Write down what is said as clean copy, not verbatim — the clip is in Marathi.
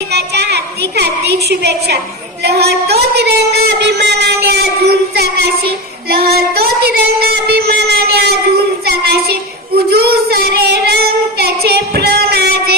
दिनाच्या हार्दिक हार्दिक शुभेच्छा. लहरतो तिरंगा अभिमानाने आज उंच आकाशी, लहरतो तिरंगा अभिमानाने आज उंच आकाशी. उजू सारे रंग त्याचे प्रण आज